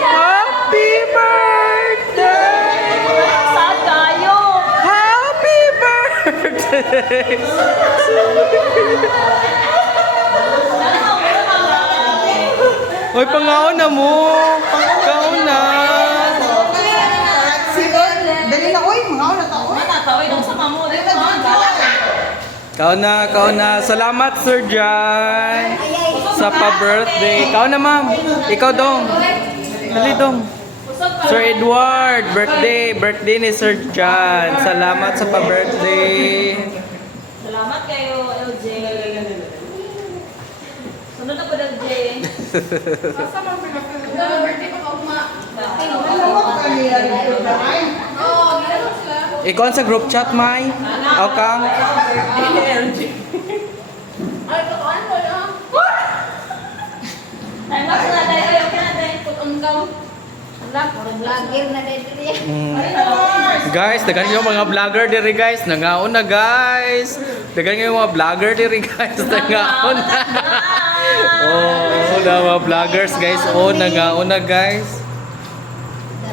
Happy birthday! Sad kayo. Happy birthday! Hoy, pangaon na mo! Pangaon na! Dali na, oy, mga na tao. Tawid ako sa mamo. Kaon na. Salamat, Sir John. Sa pa-birthday. Kaon na, ma'am. Ikaw, dong. Dali, dong. Sir Edward, birthday. Birthday ni Sir John. Salamat sa pa-birthday. Salamat kayo, LJ. Sunod na po, LJ. Ikaw sa group chat, Mai. O, Kang. Ay, mas na tayo. Ayaw ka na tayo. Putunggaw. Vlogger na din. Guys, dagan yung mga vlogger diri guys. Nangaon na guys. Dagan yung mga vlogger diri guys. Nangaon na. Oh, na mga vloggers guys. Oh, nangaon na guys.